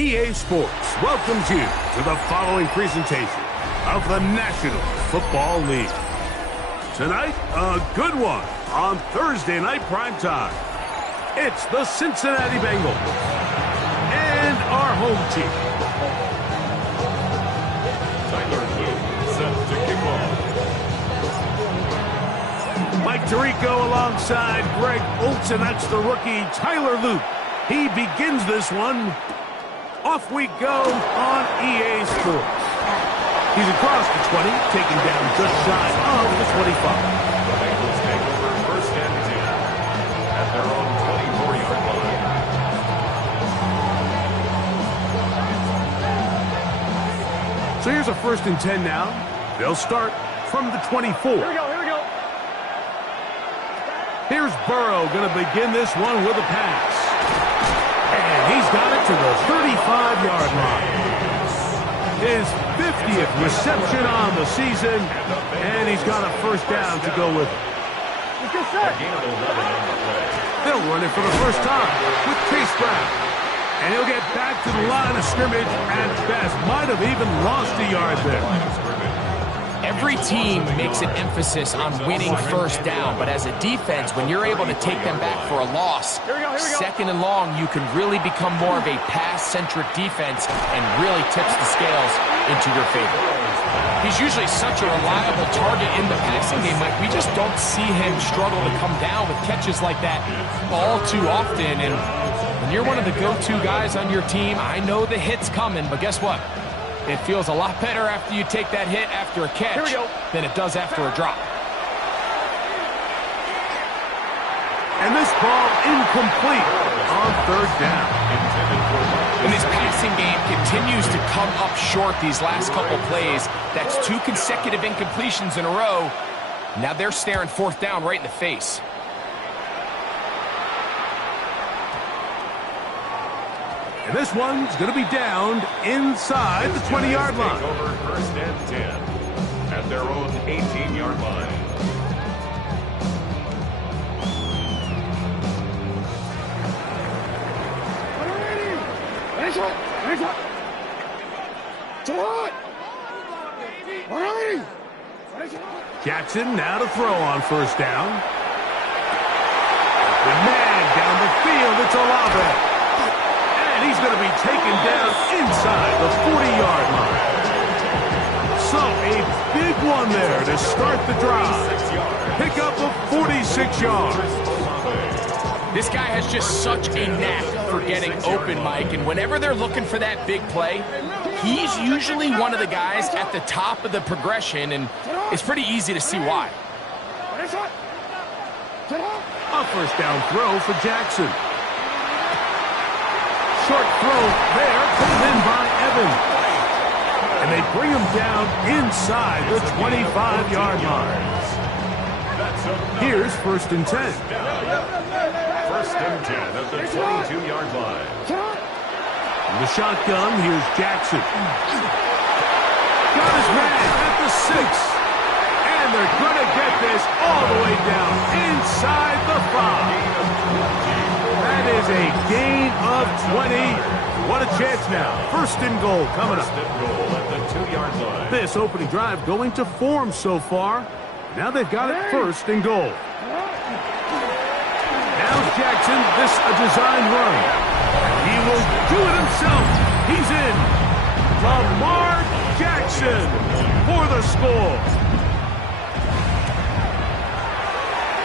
EA Sports welcomes you to the following presentation of the National Football League. Tonight, a good one on Thursday night primetime. It's the Cincinnati Bengals and our home team. Tyler Luke set to kick off. Mike Tirico alongside Greg Olsen. That's the rookie Tyler Luke. He begins this one. Off we go on EA Sports. He's across the 20, taken down just shy of the 25. The Bengals take over first and 10 at their own 24-yard line. So here's a first and 10 now. They'll start from the 24. Here we go. Here's Burrow going to begin this one with a pass. And he's got it to the 35-yard line. His 50th reception on the season, and he's got a first down to go with it. They'll run it for the first time with Chase Brown. And he'll get back to the line of scrimmage at best. Might have even lost a yard there. Every team makes an emphasis on winning first down, but as a defense, when you're able to take them back for a loss, second and long, you can really become more of a pass-centric defense and really tips the scales into your favor. He's usually such a reliable target in the passing game, Mike. We just don't see him struggle to come down with catches like that all too often. And when you're one of the go-to guys on your team, I know the hit's coming, but guess what? It feels a lot better after you take that hit after a catch than it does after a drop. And this ball incomplete on third down. And his passing game continues to come up short these last couple plays. That's 2 consecutive incompletions in a row. Now they're staring fourth down right in the face. And this one's going to be downed inside the 20-yard line. Take over first and 10 at their own 18-yard line. Jackson now to throw on first down. The man down the field, it's Olave. And he's going to be taken down inside the 40-yard line. So a big one there to start the drive. Pick up of 46 yards. This guy has just such a knack for getting open, Mike, and whenever they're looking for that big play, he's usually one of the guys at the top of the progression, and it's pretty easy to see why. A first down throw for Jackson. Short throw there, pulled in by Evans. And they bring him down inside the 25-yard line. Here's first and 10. First and 10 at the 22-yard line. In the shotgun, here's Jackson. Got his man at the 6. And they're going to get this all the way down inside the 5. That is a gain of 20. What a chance now. First and goal coming up. First and goal at the 2-yard line. This opening drive going to form so far. Now they've got it first and goal. Now's Jackson. This a design run. He will do it himself. He's in. Lamar Jackson for the score.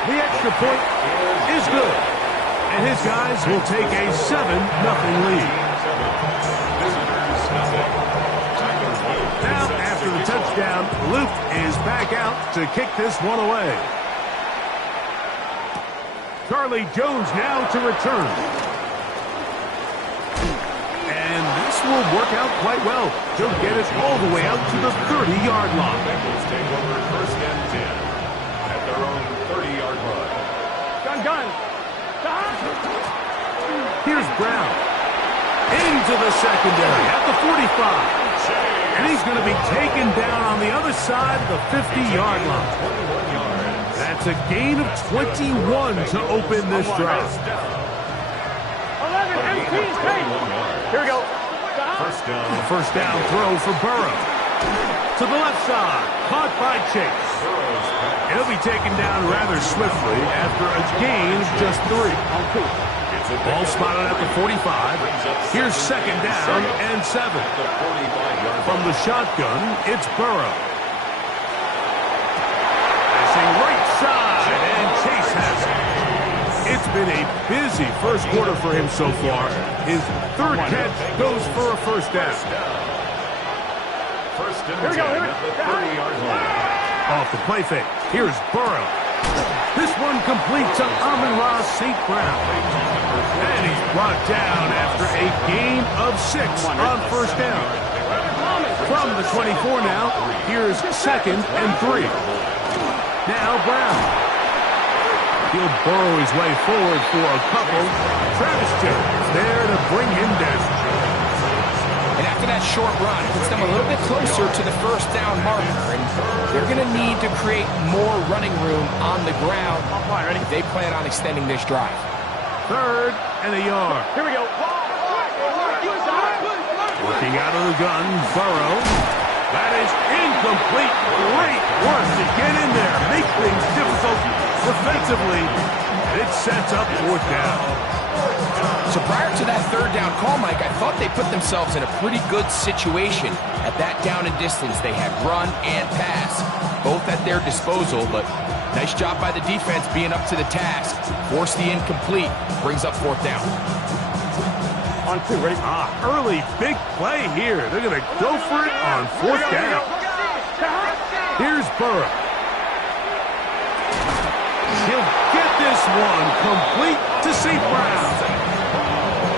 The extra point is good. And his guys will take a 7-0 lead. Now, after the touchdown, Luke is back out to kick this one away. Charlie Jones now to return. And this will work out quite well. He'll get it all the way out to the 30-yard line. Bengals take over first and 10 at their own 30-yard line. Gun. Here's Brown. Into the secondary at the 45. And he's going to be taken down on the other side of the 50-yard line. That's a gain of 21 to open this drive. 11, 18, 10. Here we go. First down throw for Burrow. To the left side, caught by Chase. He'll be taken down rather swiftly after a gain of just 3. Ball spotted at the 45. Here's second down and 7. From the shotgun, it's Burrow. Passing right side, and Chase has it. It's been a busy first quarter for him so far. His third catch goes for a first down. First and 10 at the 30-yard line. Off the play fake, here's Burrow. This one complete to Amon-Ra St. Brown. And he's brought down after a gain of 6 on first down. From the 24 now, here's second and 3. Now Brown. He'll burrow his way forward for a couple. Travis Jones there to bring him down. And after that short run, it puts them a little bit closer to the first down marker. And they're going to need to create more running room on the ground if they plan on extending this drive. Third and a yard. Here we go. Working out of the gun, Burrow. That is incomplete. Great work to get in there. Make things difficult defensively. It sets up fourth down. So prior to that third down call, Mike, I thought they put themselves in a pretty good situation at that down and distance. They had run and pass, both at their disposal, but nice job by the defense being up to the task. Force the incomplete, brings up fourth down. On 2, ready? Early big play here. They're going to go for it on fourth down. Here's Burrow. He'll get this one complete to St. Brown.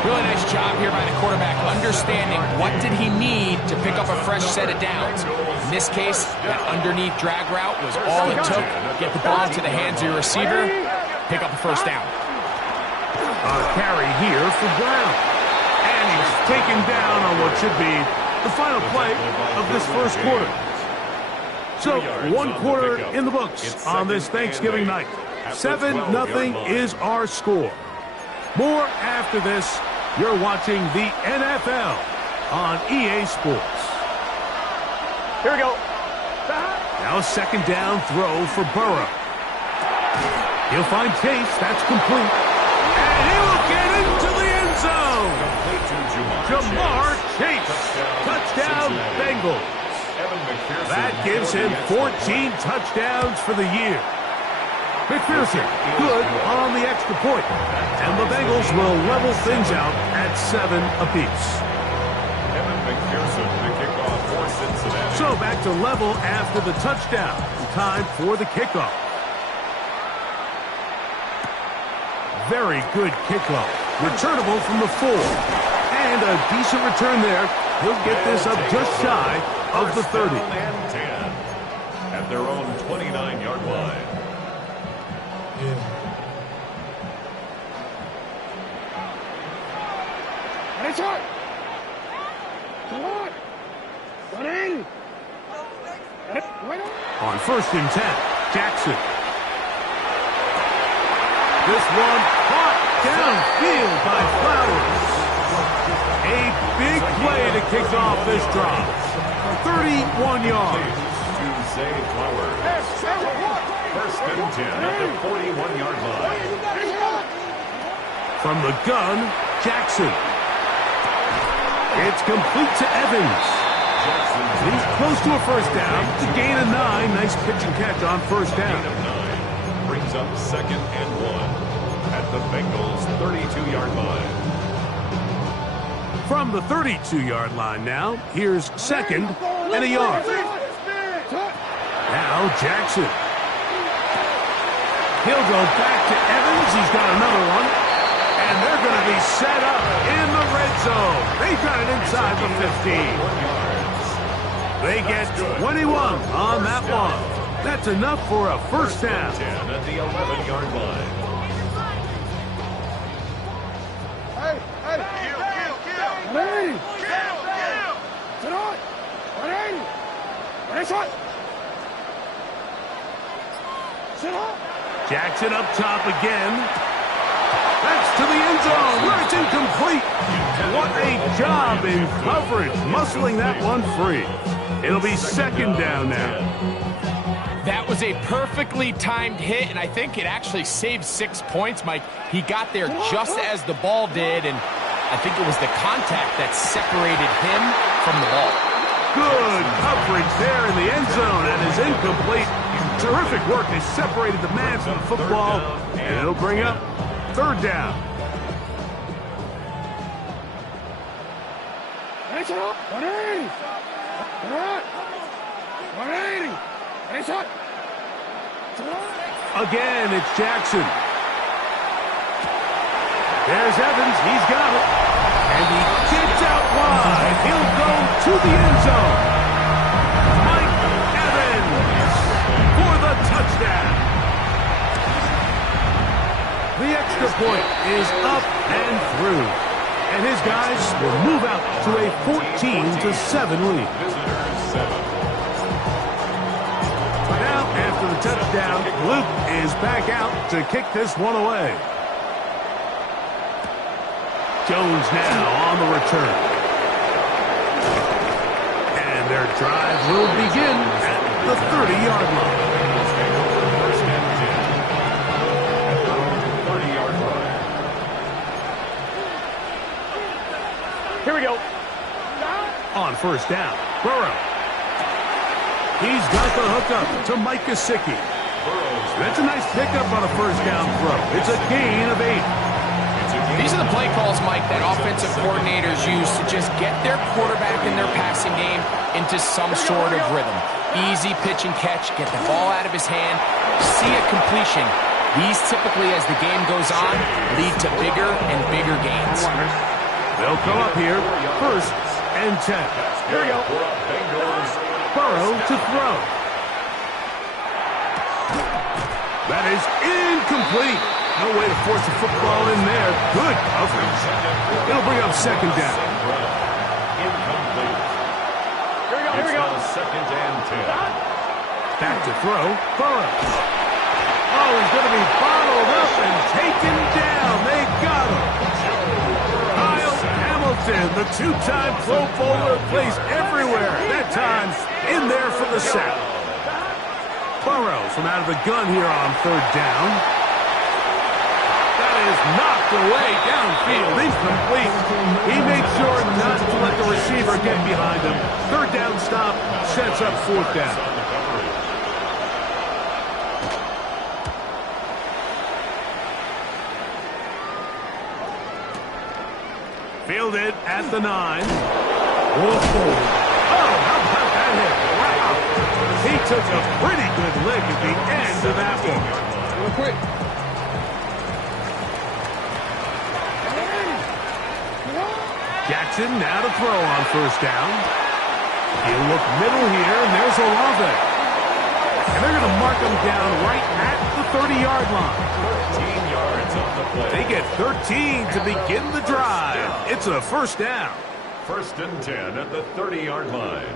Really nice job here by the quarterback, understanding what did he need to pick up a fresh set of downs. In this case, that underneath drag route was all it took. Get the ball into the hands of your receiver, pick up a first down. A carry here for Brown. And he's taken down on what should be the final play of this first quarter. So, 1 quarter in the books on this Thanksgiving night. 7-0 is our score. More after this. You're watching the NFL on EA Sports. Here we go. Now a second down throw for Burrow. He'll find Chase. That's complete. And he will get into the end zone. Jamar Chase. Touchdown Bengals. That gives him 14 touchdowns for the year. McPherson, good on the extra point. And the Bengals will level things out at 7 apiece. Evan McPherson to kick off for Cincinnati. So back to level after the touchdown. Time for the kickoff. Very good kickoff. Returnable from the 4. And a decent return there. He'll get this up just shy of the 30. And 10 at their own 29-yard line. It's on. Come on. Run in. On first and 10, Jackson. This one caught downfield by Flowers. A big play to kick off this drive. 31 yards. To Zay Flowers. First and 10 at the 41-yard line. From the gun, Jackson. It's complete to Evans. He's close to a first down. To gain a 9. Nice pitch and catch on first down. Brings up second and 1 at the Bengals' 32-yard line. From the 32-yard line now, here's second and a yard. Now Jackson. He'll go back to Evans. He's got another one. And they're going to be set up in the red zone. They've got it inside the 15. They get 21 on that one. That's enough for a first down. 10 at the 11-yard line. Jackson up top again. That's to the end zone where it's incomplete. What a job in coverage, muscling that one free. It'll be second down now. That was a perfectly timed hit, and I think it actually saved 6 points, Mike. He got there just as the ball did, and I think it was the contact that separated him from the ball. Good coverage there in the end zone, and is incomplete. Terrific work. They separated the man from the football, and it'll bring up third down. It's up. 180. 180. It's up. Again, it's Jackson. There's Evans. He's got it. And he gets out wide. He'll go to the end zone. Mike Evans for the touchdown. The extra point is up and through. And his guys will move out to a 14-7 lead. Now, after the touchdown, Luke is back out to kick this one away. Jones now on the return. And their drive will begin at the 30-yard line. Here we go. On first down, Burrow. He's got the hookup to Mike Gesicki. That's a nice pickup on a first down throw. It's a gain of 8. These are the play calls, Mike, that offensive coordinators use to just get their quarterback in their passing game into some sort of rhythm. Easy pitch and catch, get the ball out of his hand, see a completion. These typically, as the game goes on, lead to bigger and bigger gains. They'll come up here, first and 10. Here we go. Burrow to throw. That is incomplete. No way to force the football in there. Good coverage. It'll bring up second down. Incomplete. Here we go. Second and 10. Back to throw. Burrow. Oh, he's going to be bottled up and taken down. They got him. Kyle Hamilton, the two-time Pro Bowler, plays everywhere. That time, in there for the sack. Burrow from out of the gun here on third down. That is knocked away downfield, incomplete. He made sure not to let the receiver get behind him. Third down stop sets up fourth down. Fielded at the 9. Oh, how about that hit? Wow. He took a pretty good lick at the end of that one. Real quick. Jackson now to throw on first down. He'll look middle here, and there's Olave. And they're going to mark him down right at the 30-yard line. 13 yards on the play. They get 13 to begin the drive. It's a first down. First and 10 at the 30-yard line.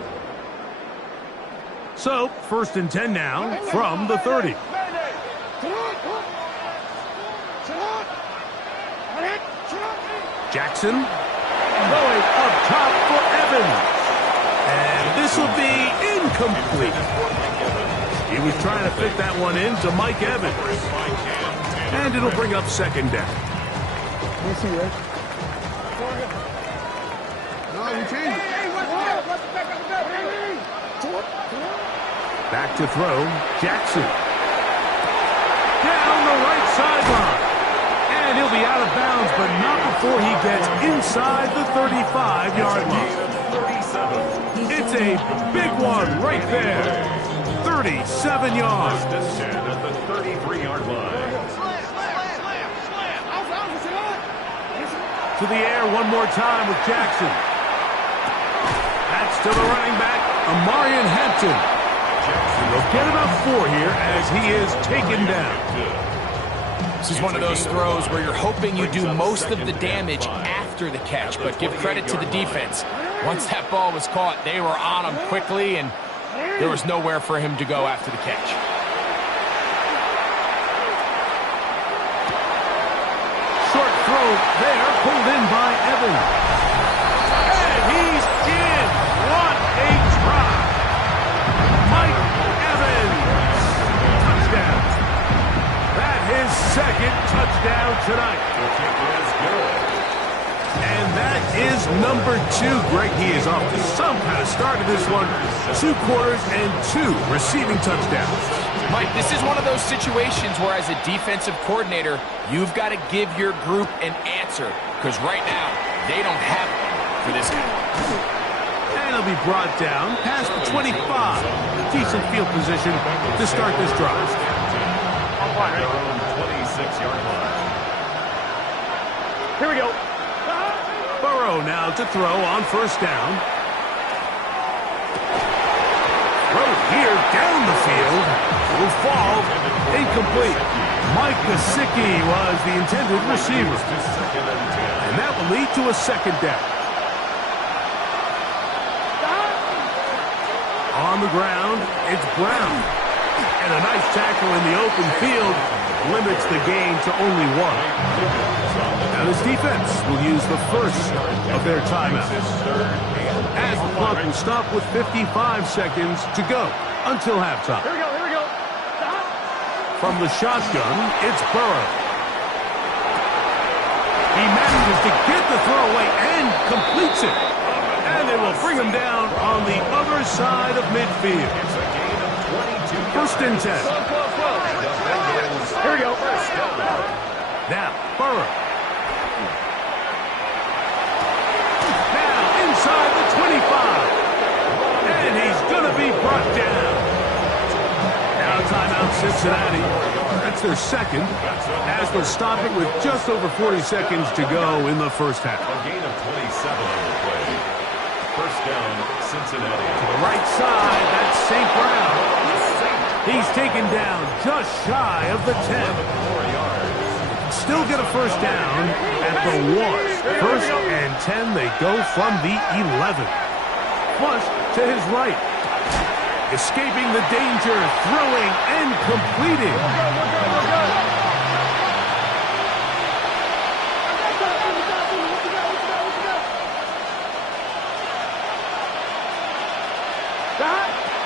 So, first and 10 now from the 30. Jackson going up top for Evans. And this will be incomplete. He was trying to fit that one in to Mike Evans. And it'll bring up second down. Back to throw, Jackson. Down the right sideline. And he'll be out of bounds, but not before he gets inside the 35-yard line. It's a big one right there. 37 yards. First and 10 at the 33-yard line. To the air one more time with Jackson. That's to the running back, Amarian Hampton. They'll get about 4 here as he is taken down. This is one of those throws where you're hoping you do most of the damage after the catch, but give credit to the defense. Once that ball was caught, they were on him quickly, and there was nowhere for him to go after the catch. there, pulled in by Evans. And he's in. What a try. Mike Evans. Touchdown. That his second touchdown tonight. The kick is good. And that is number 2. Greg, he is off to some kind of start in this one. 2 quarters and 2 receiving touchdowns. Mike, this is one of those situations where as a defensive coordinator, you've got to give your group an answer. Because right now, they don't have one for this guy. And he'll be brought down past the 25. Decent field position to start this drive. At their own 26-yard line. Here we go. Burrow now to throw on first down. Throw here down the field. Will fall. Incomplete. Mike Gesicki was the intended receiver. And that will lead to a second down. On the ground, it's Brown. And a nice tackle in the open field limits the gain to only 1. Now this defense will use the first of their timeouts. As the clock will stop with 55 seconds to go until halftime. Here we go. Here we go. From the shotgun, it's Burrow. He manages to get the throw away and completes it. And they will bring him down on the other side of midfield. First and 10. Here we go. Now, Burrow. Now, inside the 25. And he's going to be brought down. Now, timeout Cincinnati. That's their second, as they'll stop it with just over 40 seconds to go in the first half. A gain of 27 on the play. First down, Cincinnati. To the right side, that's St. Brown. He's taken down just shy of the 10. 4 yards. Still get a first down at the 1. First and 10, they go from the 11. Flush to his right. Escaping the danger, throwing and completing.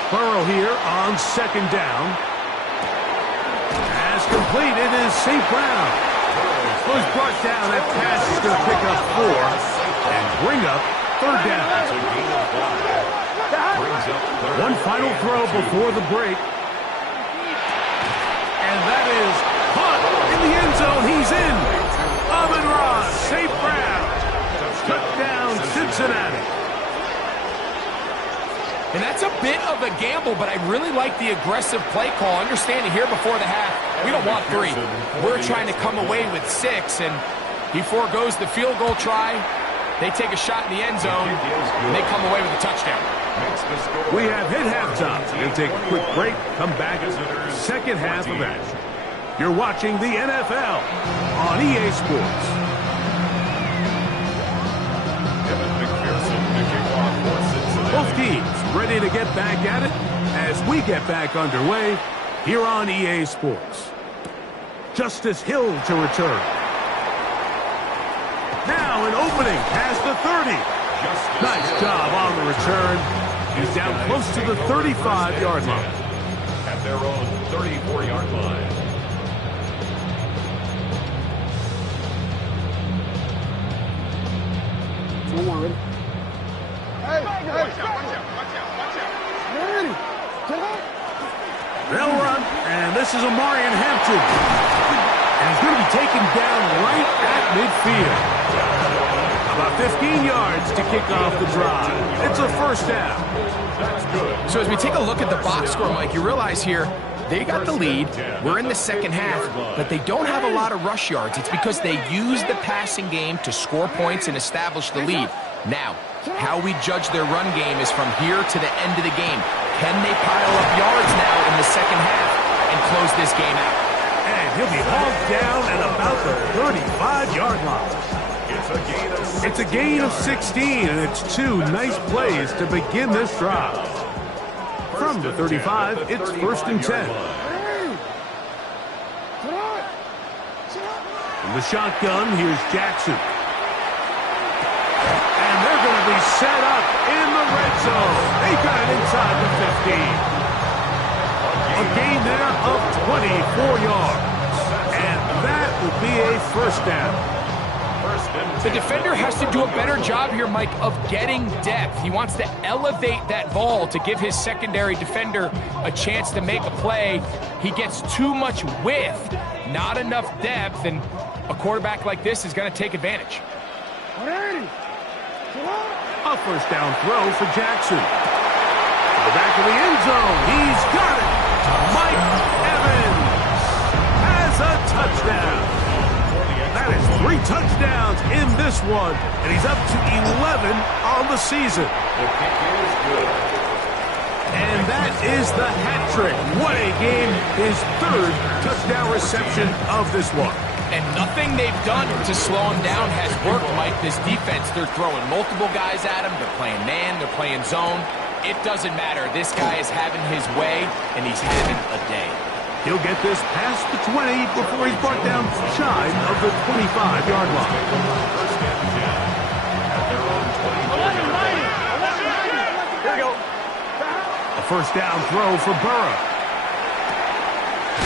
Burrow here on second down. Pass complete. It is St. Brown. Was brought down. That pass is going to pick up 4 and bring up third down. One final throw before the break. And that is caught in the end zone. He's in. Amon-Ra, St. Brown. Touchdown, Cincinnati. And that's a bit of a gamble, but I really like the aggressive play call. Understanding here before the half, we don't want 3. We're trying to come away with 6, and he foregoes the field goal try. They take a shot in the end zone, and they come away with a touchdown. We have hit halftime. We'll take a quick break, come back, second half of action. You're watching the NFL on EA Sports. Both teams ready to get back at it as we get back underway here on EA Sports. Justice Hill to return. Now an opening past the 30. Nice job on the return. He's down close to the 35-yard line. At their own 34-yard line. They'll run, and this is Omarion Hampton. And he's going to be taken down right at midfield. About 15 yards to kick off the drive. It's a first down. That's good. So as we take a look at the box score, Mike, you realize here, they got the lead. We're in the second half, but they don't have a lot of rush yards. It's because they use the passing game to score points and establish the lead. Now, how we judge their run game is from here to the end of the game. Can they pile up yards now in the second half and close this game out? And he'll be hauled down at about the 35-yard line. It's a gain of 16, and it's 2 nice plays to begin this drive. From the 35, it's first and 10. From the shotgun, here's Jackson. And they're going to be set up in the red zone. They got it inside the 15. A gain there of 24 yards. And that will be a first down. The defender has to do a better job here, Mike, of getting depth. He wants to elevate that ball to give his secondary defender a chance to make a play. He gets too much width, not enough depth, and a quarterback like this is going to take advantage. A first down throw for Jackson. To the back of the end zone. He's got it. Mike Evans has a touchdown. That is 3 touchdowns in this one, and he's up to 11 on the season. The kick is good. And that is the hat trick. What a game. His 3rd touchdown reception of this one. And nothing they've done to slow him down has worked, Mike. This defense, they're throwing multiple guys at him. They're playing man, they're playing zone. It doesn't matter. This guy is having his way, and he's having a day. He'll get this past the 20 before he's brought down shy of the 25-yard line. First and 10 at their own 20. Here we go. A first down throw for Burrow.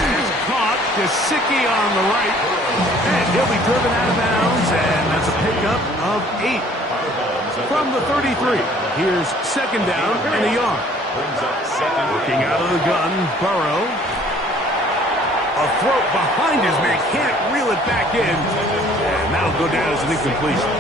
It's caught. Gesicki on the right. And he'll be driven out of bounds, and that's a pickup of 8. From the 33, here's second down and a yard. Brings up second. Working out of the gun, Burrow. A throw behind his man, can't reel it back in. And that'll go down as an incompletion.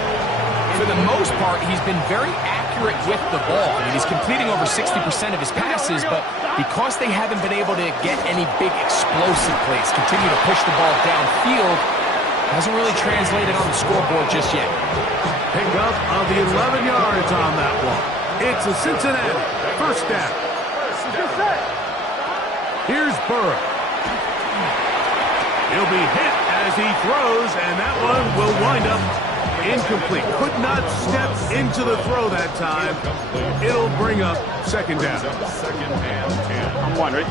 For the most part, he's been very accurate with the ball. I mean, he's completing over 60% of his passes, but because they haven't been able to get any big explosive plays, continue to push the ball downfield, hasn't really translated on the scoreboard just yet. Pick up of the 11 yards on that one. It's a Cincinnati first down. Here's Burrow. He'll be hit as he throws, and that one will wind up incomplete. Could not step into the throw that time. It'll bring up second down. Second and 10. I'm one, ready?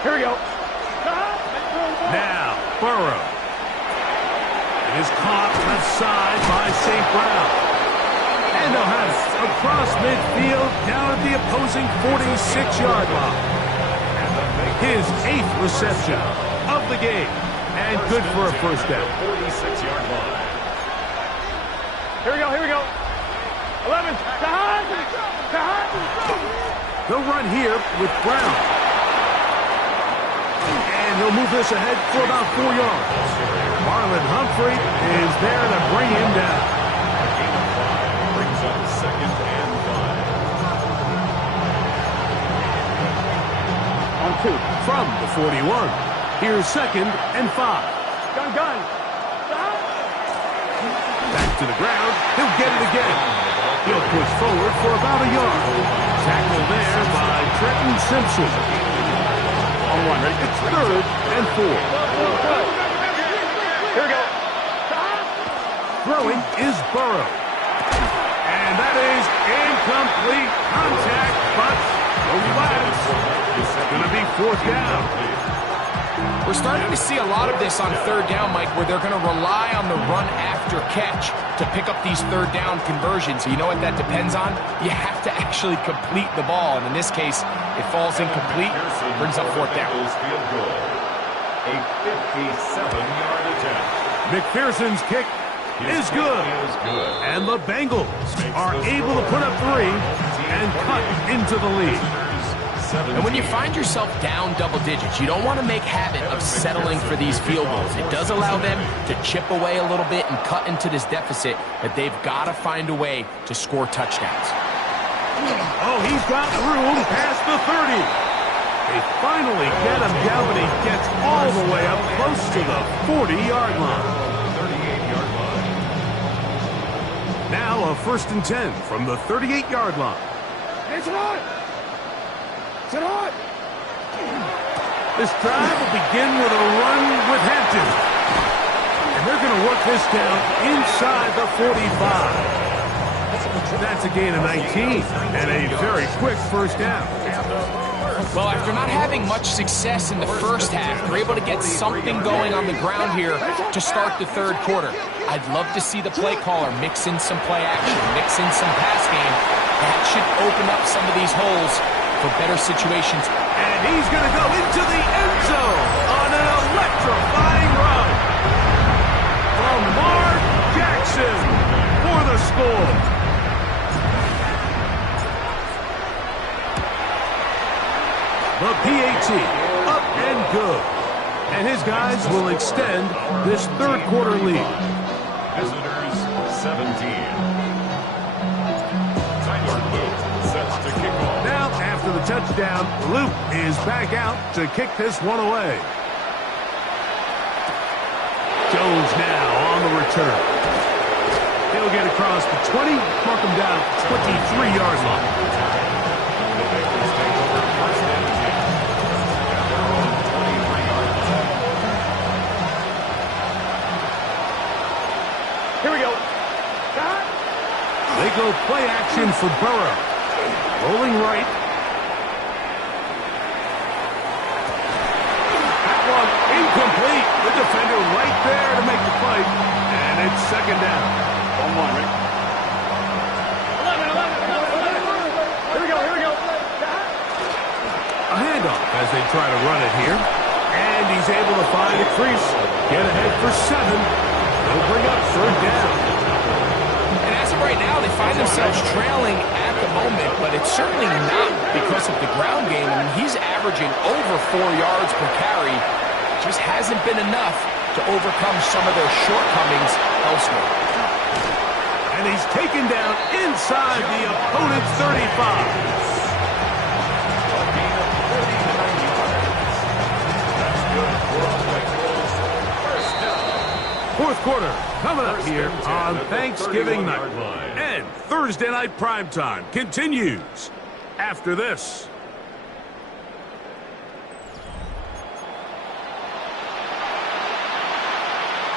Here we go. Now, Burrow. It is caught left side by St. Brown. And they'll have it across midfield down at the opposing 46-yard line. His 8th reception of the game. And good for a first down. 46-yard line. Here we go, here we go. 11. They'll run here with Brown. And he'll move this ahead for about 4 yards. Marlon Humphrey is there to bring him down. Gain of 5 brings up second and 5. On 2. From the 41, here's second and 5. Gun. Back to the ground. He'll get it again. He'll push forward for about a yard. Tackled there by Trenton Simpson. On 1, ready? It's third and 4. Here we go. Throwing is Burrow. And that is incomplete contact, but it's going to be fourth down. We're starting to see a lot of this on third down, Mike, where they're going to rely on the run after catch to pick up these third down conversions. You know what that depends on? You have to actually complete the ball. And in this case, it falls incomplete, brings up fourth down. Field goal. A 57-yard attempt. McPherson's kick is good. And the Bengals are able to put up 3 and cut into the lead. And when you find yourself down double digits, you don't want to make habit of settling for these field goals. It does allow them to chip away a little bit and cut into this deficit, but they've got to find a way to score touchdowns. Oh, he's got room past the 30. They finally get him down, but he gets all the way up close to the 40-yard line. 38-yard line. Now a first and 10 from the 38-yard line. It's on. This drive will begin with a run with Hampton. And they're going to work this down inside the 45. That's a gain of 19 and a very quick first down. Well, after not having much success in the first half, they're able to get something going on the ground here to start the third quarter. I'd love to see the play caller mix in some play action, mix in some pass game. That should open up some of these holes for better situations. And he's going to go into the end zone on an electrifying run. Lamar Jackson for the score. The PAT up and good. And his guys will extend this third quarter lead. Visitors 17. Tyler Luke sets to kick off. Now, after the touchdown, Luke is back out to kick this one away. Jones now on the return. He'll get across the 20, mark him down at the 23-yard line. The Bakers take over first and 10 at their own 23-yard line. Here we go. They go play action for Burrow. Rolling right. That one incomplete. The defender right there to make the play. And it's second down. 1-1, ready? 11. Here we go. A handoff as they try to run it here. And he's able to find a crease. Get ahead for 7. They'll bring up third down. And as of right now, they find themselves trailing at the moment, but it's certainly not because of the ground game. I mean, he's averaging over 4 yards per carry. Just hasn't been enough to overcome some of their shortcomings elsewhere. And he's taken down inside the opponent's 35. Fourth quarter coming up here on Thanksgiving night. And Thursday night primetime continues after this.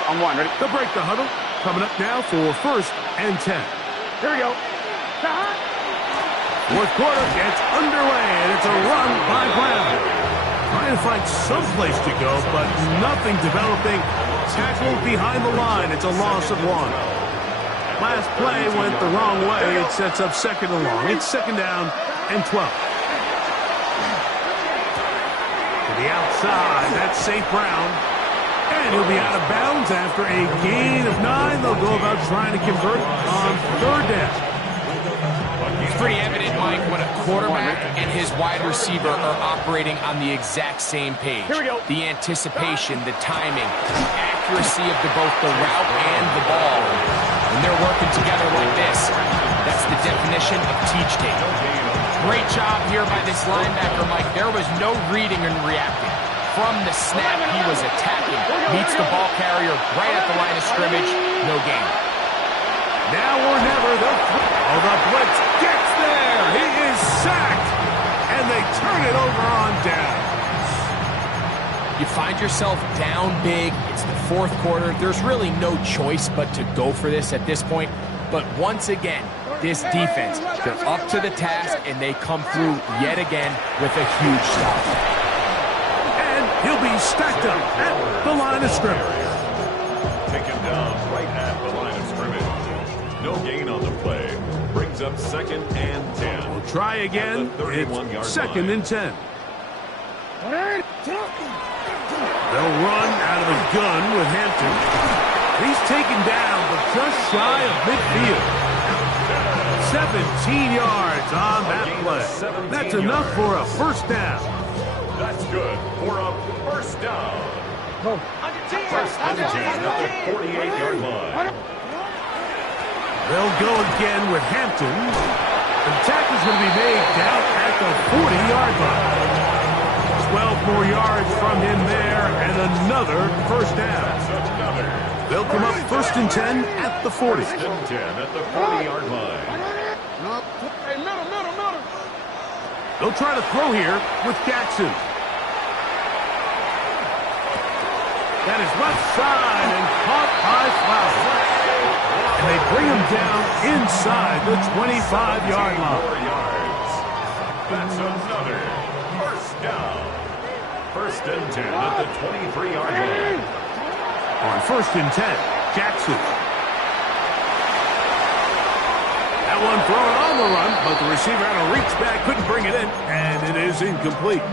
On 1, ready? They'll break the huddle. Coming up now for first and 10. Here we go. Fourth quarter gets underway, and it's a run by Brown. Trying to find some place to go, but nothing developing. Tackled behind the line. It's a loss of 1. Last play went the wrong way. It sets up second and long. It's second down and 12. To the outside. That's St. Brown. And he'll be out of bounds after a gain of 9. They'll go about trying to convert on third down. It's pretty evident, Mike, when a quarterback and his wide receiver are operating on the exact same page. Here we go. The anticipation, the timing, accuracy of both the route and the ball. When they're working together like this, that's the definition of teach tape. Great job here by this linebacker, Mike. There was no reading and reacting. From the snap, he was attacking. Meets the ball carrier right at the line of scrimmage. No gain. Now or never, the blitz gets there. He is sacked, and they turn it over on down. You find yourself down big. It's the fourth quarter. There's really no choice but to go for this at this point. But once again, this defense, they're up to the task, and they come through yet again with a huge stop. And he'll be stacked up at the line of scrimmage. Taken down right at the line of scrimmage. No gain on the play. Brings up second and 10. We'll try again. It's second and 10. They'll run out of the gun with Hampton. He's taken down, but just shy of midfield. 17 yards on that play. That's enough for a first down. That's good for a first down. First and 10 at the 48-yard line. They'll go again with Hampton. The tackle's going to be made down at the 40-yard line. 12 more yards from him there, and another first down. They'll come up first and 10 at the 40. First and 10 at the 40-yard line. Hey, middle. They'll try to throw here with Jackson. That is left side and caught by Flowers. And they bring him down inside the 25-yard line. 4 yards. That's another first First and 10 at the 23-yard line. On first and 10, Jackson. That one thrown on the run, but the receiver had to reach back, couldn't bring it in, and it is incomplete.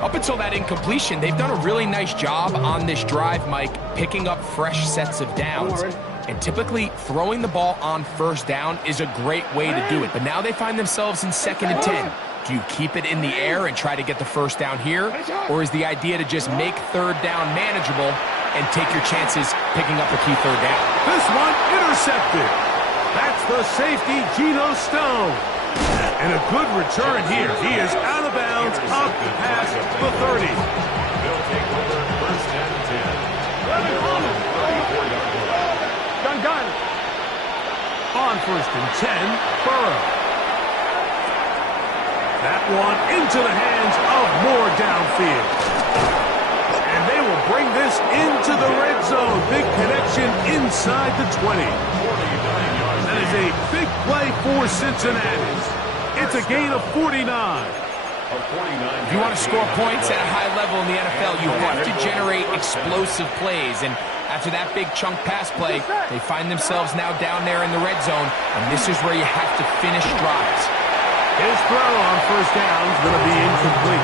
Up until that incompletion, they've done a really nice job on this drive, Mike, picking up fresh sets of downs. And typically, throwing the ball on first down is a great way to do it. But now they find themselves in 2nd and 10. Do you keep it in the air and try to get the first down here? Or is the idea to just make 3rd down manageable and take your chances picking up a key 3rd down? This one intercepted. That's the safety, Geno Stone. And a good return here. He is out of bounds, up past the 30. They'll take over first and 10. Gun. On first and 10, Burrow. That one into the hands of Moore downfield. And they will bring this into the red zone. Big connection inside the 20. That is a big play for Cincinnati. It's a gain of 49. If you want to score points at a high level in the NFL, you have to generate explosive plays. And after that big chunk pass play, they find themselves now down there in the red zone, and this is where you have to finish drives. His throw on first down is going to be incomplete.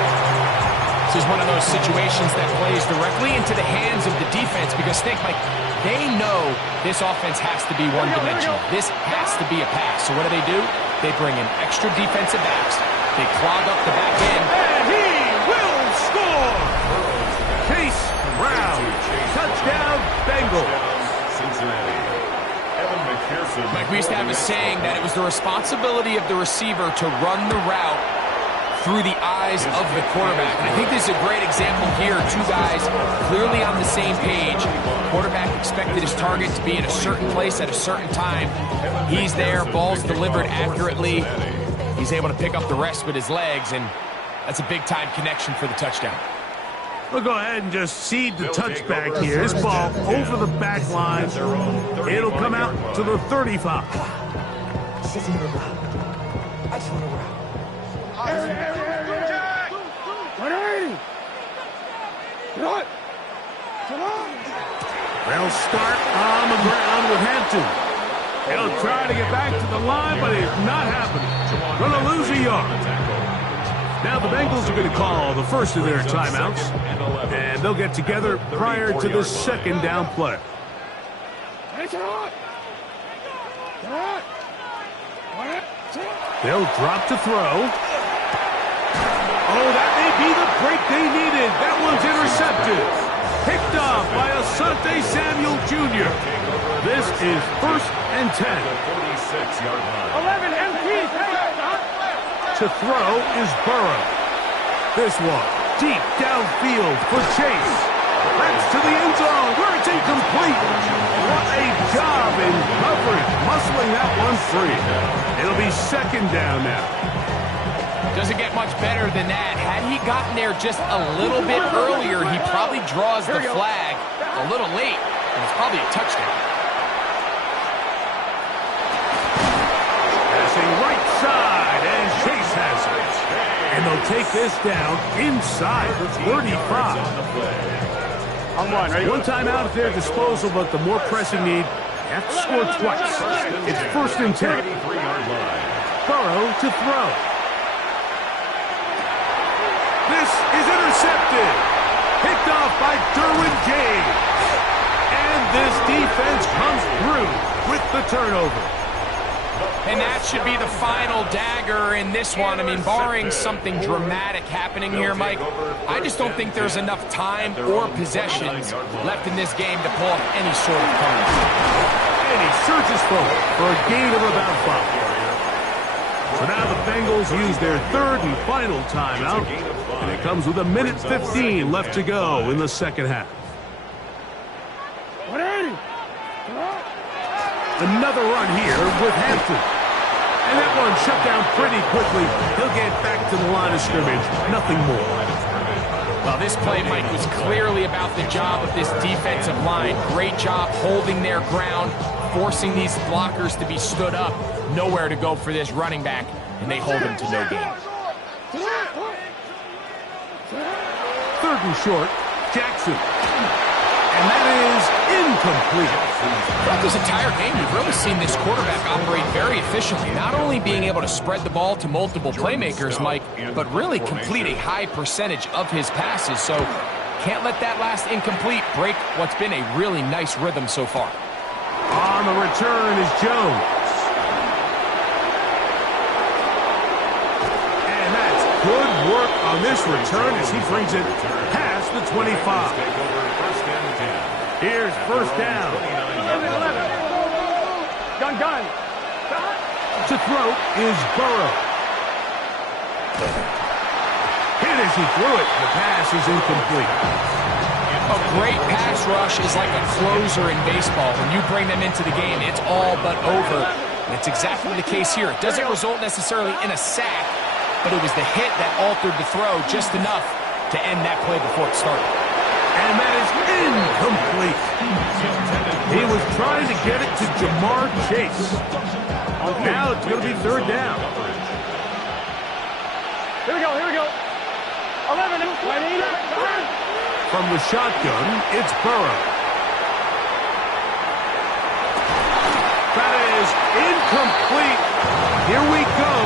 This is one of those situations that plays directly into the hands of the defense because, think, Mike, they know this offense has to be one-dimensional. This has to be a pass. So what do? They bring in extra defensive backs. They clog up the back end. And he will score! Chase Brown. Touchdown, Bengals. Cincinnati. Evan McPherson. Mike, we used to have a saying that it was the responsibility of the receiver to run the route through the eyes of the quarterback. And I think this is a great example here. Two guys clearly on the same page. Quarterback expected his target to be in a certain place at a certain time. He's there, ball's delivered accurately. He's able to pick up the rest with his legs, and that's a big-time connection for the touchdown. We'll go ahead and just seed the touchback here. This ball over the back line. It'll come out to the 35. They'll start on the ground with Hampton. He'll try to get back to the line, but it's not happening. Going to lose a yard. Now the Bengals are going to call the first of their timeouts, and they'll get together prior to the second down play. They'll drop to throw. Oh, that may be the break they needed. That one's intercepted. Picked off by Asante Samuel Jr. This is first and 10. 46-yard line. 11 MPs. To throw is Burrow. This one deep downfield for Chase. That's to the end zone where it's incomplete. What a job in coverage, muscling that one free. It'll be second down now. Doesn't get much better than that. Had he gotten there just a little bit earlier, he probably draws the flag a little late, and it's probably a touchdown. Passing right side, and Chase has it. And they'll take this down inside the 35. One timeout at their disposal, but the more pressing need, you have to score twice. It's first and 10. Burrow to throw. This is intercepted. Picked off by Derwin James. And this defense comes through with the turnover. And that should be the final dagger in this one. I mean, barring something dramatic happening here, Mike, I just don't think there's enough time or possessions left in this game to pull off any sort of comeback. And he surges forward for a gain of about 5. So now the Bengals use their third and final timeout, and it comes with 1:15 left to go in the second half. Another run here with Hampton. And that one shut down pretty quickly. He'll get back to the line of scrimmage. Nothing more. Well, this play, Mike, was clearly about the job of this defensive line. Great job holding their ground, forcing these blockers to be stood up. Nowhere to go for this running back, and they hold him to no gain. Third and short. Jackson. And that is incomplete. Throughout this entire game, we've really seen this quarterback operate very efficiently, not only being able to spread the ball to multiple playmakers, Mike, but really complete a high percentage of his passes. So can't let that last incomplete break what's been a really nice rhythm so far. On the return is Jones. And that's good work on this return as he brings it past the 25. Here's first down. 11. Gun. To throw is Burrow. Hit as he threw it. The pass is incomplete. A great pass rush is like a closer in baseball. When you bring them into the game, it's all but over. And it's exactly the case here. It doesn't result necessarily in a sack, but it was the hit that altered the throw just enough to end that play before it started. And that is incomplete. He was trying to get it to Jamar Chase. Now it's going to be third down. Here we go. 11. From the shotgun, it's Burrow. That is incomplete. Here we go.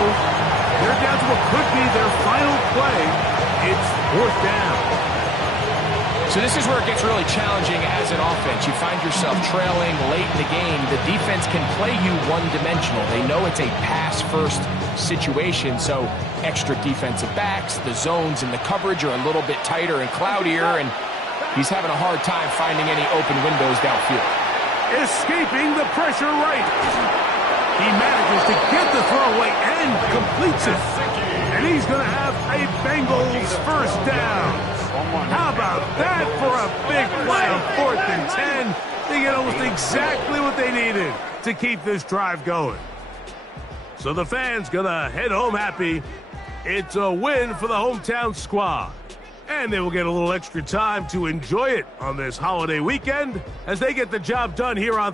They're down to what could be their final play. It's fourth down. So this is where it gets really challenging as an offense. You find yourself trailing late in the game. The defense can play you one-dimensional. They know it's a pass-first situation, so extra defensive backs, the zones and the coverage are a little bit tighter and cloudier, and he's having a hard time finding any open windows downfield. Escaping the pressure right. He manages to get the throwaway and completes it. And he's going to have a Bengals first down. How about that for a big play on 4th and 10? They get almost exactly what they needed to keep this drive going. So the fans gonna head home happy. It's a win for the hometown squad. And they will get a little extra time to enjoy it on this holiday weekend as they get the job done here on